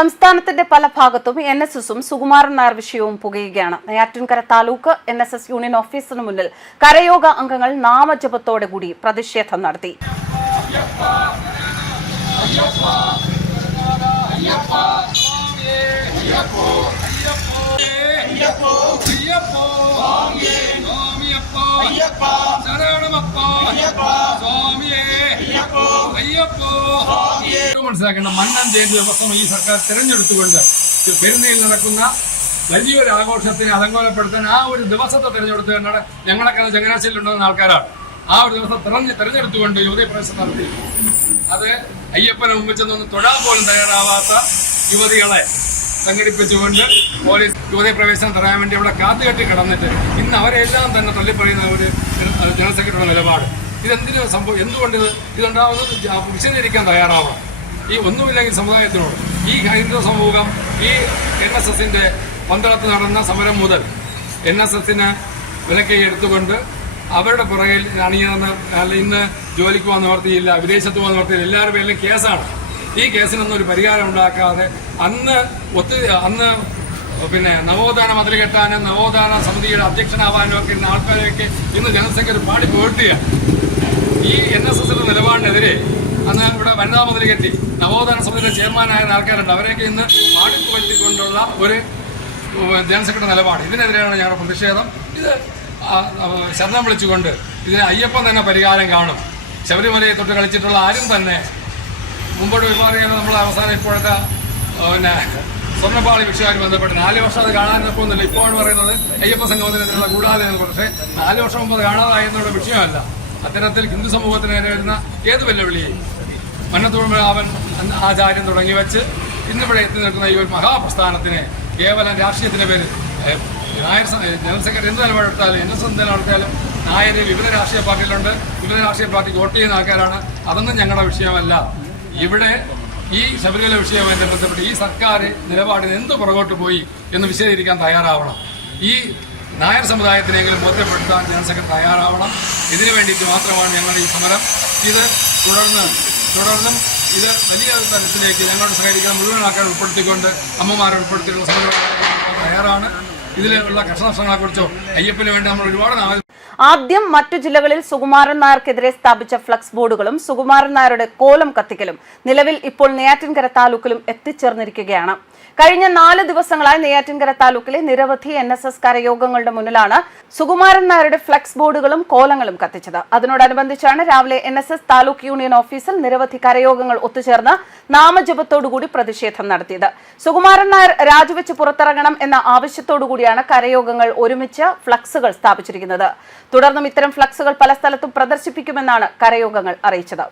സംസ്ഥാനത്തിന്റെ പല ഭാഗത്തും എൻ എസ് എസും സുകുമാരൻ നായർ വിഷയവും പുകയുകയാണ് Neyyattinkara taluk N S S union ഓഫീസിന് മുന്നിൽ കരയോഗ അംഗങ്ങൾ നാമജപത്തോടെ കൂടി പ്രതിഷേധം നടത്തി ശരണമപ്പോ സ്വാമിയേ അയ്യപ്പോ മനസ്സിലാക്കേണ്ട മണ്ണൻ ജയന്തി ദിവസം ഈ സർക്കാർ തിരഞ്ഞെടുത്തുകൊണ്ട് പെരുന്നയിൽ നടക്കുന്ന വലിയൊരു ആഘോഷത്തിനെ അലങ്കോലപ്പെടുത്താൻ ആ ഒരു ദിവസത്തെ തിരഞ്ഞെടുത്ത് കണ്ടാണ് ഞങ്ങളൊക്കെ അത് ചങ്ങനാശ്ശേരിയിലുണ്ടാകുന്ന ആൾക്കാരാണ്. ആ ഒരു ദിവസം തിരഞ്ഞ് തിരഞ്ഞെടുത്തുകൊണ്ട് യുവതി പ്രവേശനം നടത്തി. അത് അയ്യപ്പനെ മുമ്പിൽ ചെന്നൊന്ന് തൊഴാൻ പോലും തയ്യാറാവാത്ത യുവതികളെ സംഘടിപ്പിച്ചുകൊണ്ട് പോലീസ് യുവതി പ്രവേശനം തടയാൻ വേണ്ടി അവിടെ കാത്തുകെട്ടി കിടന്നിട്ട് ഇന്ന് അവരെല്ലാം തന്നെ തള്ളിപ്പറയുന്ന ഒരു ജനറൽ സെക്രട്ടറിയുടെ നിലപാട്. ഇതെന്തിനു സംഭവം? എന്തുകൊണ്ട് ഇത് ഇതുണ്ടാവുന്നത്? വിശദീകരിക്കാൻ തയ്യാറാവണം. ഈ ഒന്നുമില്ലെങ്കിൽ സമുദായത്തിനോട്. ഈ ഹൈന്ദവ സമൂഹം ഈ എൻ എസ് എസിന്റെ പന്തളത്ത് നടന്ന സമരം മുതൽ എൻ എസ് എസിന് വിലക്കൈ എടുത്തുകൊണ്ട് അവരുടെ പുറകിൽ അണിയുന്ന അല്ല ഇന്ന് ജോലിക്ക് പോകാൻ നിവർത്തിയില്ല വിദേശത്ത് പോകാൻ നിവർത്തിയില്ല എല്ലാവരുടെ പേരിലും കേസാണ്. ഈ കേസിനൊന്നും ഒരു പരിഹാരം ഉണ്ടാക്കാതെ അന്ന് ഒത്തി അന്ന് പിന്നെ നവോത്ഥാന മതിൽ കെട്ടാനും നവോത്ഥാന സമിതിയുടെ അധ്യക്ഷനാവാനും ഒക്കെ ആൾക്കാരെയൊക്കെ ഇന്ന് ജനസംഖ്യ ഒരു പാടി പോയിട്ടുകയാണ് ഈ എൻ എസ് എസിന്റെ നിലപാടിനെതിരെ അന്ന് ഇവിടെ വനിതാ മുതൽ കെട്ടി നവോത്ഥാന സമിതിയുടെ ചെയർമാനായ ആൾക്കാരുണ്ട്. അവരെയൊക്കെ ഇന്ന് പാടിപ്പുകഴ്ത്തിക്കൊണ്ടുള്ള ഒരു ജനറൽ സെക്രട്ടറി നിലപാട്. ഇതിനെതിരെയാണ് ഞങ്ങളുടെ പ്രതിഷേധം. ഇത് ശരണം വിളിച്ചുകൊണ്ട് ഇതിന് അയ്യപ്പൻ തന്നെ പരിഹാരം കാണും. ശബരിമലയെ തൊട്ട് കളിച്ചിട്ടുള്ള ആരും തന്നെ മുമ്പോട്ട് വിഭാഗം നമ്മൾ അവസാനം ഇപ്പോഴത്തെ പിന്നെ സ്വർണപ്പാളി വിഷയവുമായി ബന്ധപ്പെട്ട് നാല് വർഷം അത് കാണാനൊപ്പമൊന്നുമില്ല ഇപ്പോഴാണ് പറയുന്നത് അയ്യപ്പ സംഗമത്തിനെതിരെയുള്ള കൂടാതെ പക്ഷേ നാല് വർഷം മുമ്പ് കാണാതായെന്നുള്ള വിഷയമല്ല. അത്തരത്തിൽ ഹിന്ദു സമൂഹത്തിന് നേരെ വരുന്ന ഏത് വെല്ലുവിളിയെയും മന്നത്തുഴാവൻ ആചാര്യം തുടങ്ങി വെച്ച് ഇന്നിവിടെ എത്തി നിൽക്കുന്ന ഈ ഒരു മഹാപ്രസ്ഥാനത്തിന് കേവലം രാഷ്ട്രീയത്തിന്റെ പേര് നായർ ജനറൽ സെക്രട്ടറി എന്ത് നിലപാടെടുത്താലും എൻ എസ് എന്ത് നിലപാടെടുത്താലും നായർ വിവിധ രാഷ്ട്രീയ പാർട്ടികളുണ്ട്. വിവിധ രാഷ്ട്രീയ പാർട്ടിക്ക് വോട്ട് ചെയ്യുന്ന ആൾക്കാരാണ്. അതൊന്നും ഞങ്ങളുടെ വിഷയമല്ല. ഇവിടെ ഈ ശബരിമല വിഷയവുമായി ബന്ധപ്പെട്ട് ഈ സർക്കാർ നിലപാടിന് എന്ത് പുറകോട്ട് പോയി എന്ന് വിശദീകരിക്കാൻ തയ്യാറാവണം. ഈ നായർ സമുദായത്തിനെങ്കിലും ബോധ്യപ്പെടുത്താൻ സെക്രട്ടറി തയ്യാറാവണം. ഇതിനു വേണ്ടിയിട്ട് മാത്രമാണ് ഞങ്ങളുടെ ഈ സമരം. ഇത് തുടർന്ന് തുടർന്നും ഇത് വലിയ തലത്തിലേക്ക് ഞങ്ങളുടെ സഹകരിക്കുന്ന മുഴുവൻ ആൾക്കാരെ ഉൾപ്പെടുത്തിക്കൊണ്ട് അമ്മമാരെ ഉൾപ്പെടുത്തിയുള്ള സമരം തയ്യാറാണ്. ഇതിലുള്ള കർഷകങ്ങളെക്കുറിച്ചോ അയ്യപ്പന് വേണ്ടി നമ്മൾ ഒരുപാട് ആദ്യം മറ്റു ജില്ലകളിൽ സുകുമാരൻ നായർക്കെതിരെ സ്ഥാപിച്ച ഫ്ലക്സ് ബോർഡുകളും സുകുമാരൻ നായരുടെ കോലം കത്തിക്കലും നിലവിൽ ഇപ്പോൾ നെയ്യാറ്റിൻകര താലൂക്കിലും എത്തിച്ചേർന്നിരിക്കുകയാണ്. കഴിഞ്ഞ നാല് ദിവസങ്ങളായി നെയ്യാറ്റിൻകര താലൂക്കിലെ നിരവധി എൻ എസ് എസ് കരയോഗങ്ങളുടെ മുന്നിലാണ് സുകുമാരൻ നായരുടെ ഫ്ലക്സ് ബോർഡുകളും കോലങ്ങളും കത്തിച്ചത്. അതിനോടനുബന്ധിച്ചാണ് രാവിലെ N S S taluk union ഓഫീസിൽ നിരവധി കരയോഗങ്ങൾ ഒത്തുചേർന്ന് നാമജപത്തോടുകൂടി പ്രതിഷേധം നടത്തിയത്. സുകുമാരൻ നായർ രാജിവെച്ച് പുറത്തിറങ്ങണം എന്ന ആവശ്യത്തോടുകൂടിയാണ് കരയോഗങ്ങൾ ഒരുമിച്ച് ഫ്ലക്സുകൾ സ്ഥാപിച്ചിരിക്കുന്നത്. തുടർന്നും ഇത്തരം ഫ്ലക്സുകൾ പല സ്ഥലത്തും പ്രദർശിപ്പിക്കുമെന്നാണ് കരയോഗങ്ങൾ അറിയിച്ചത്.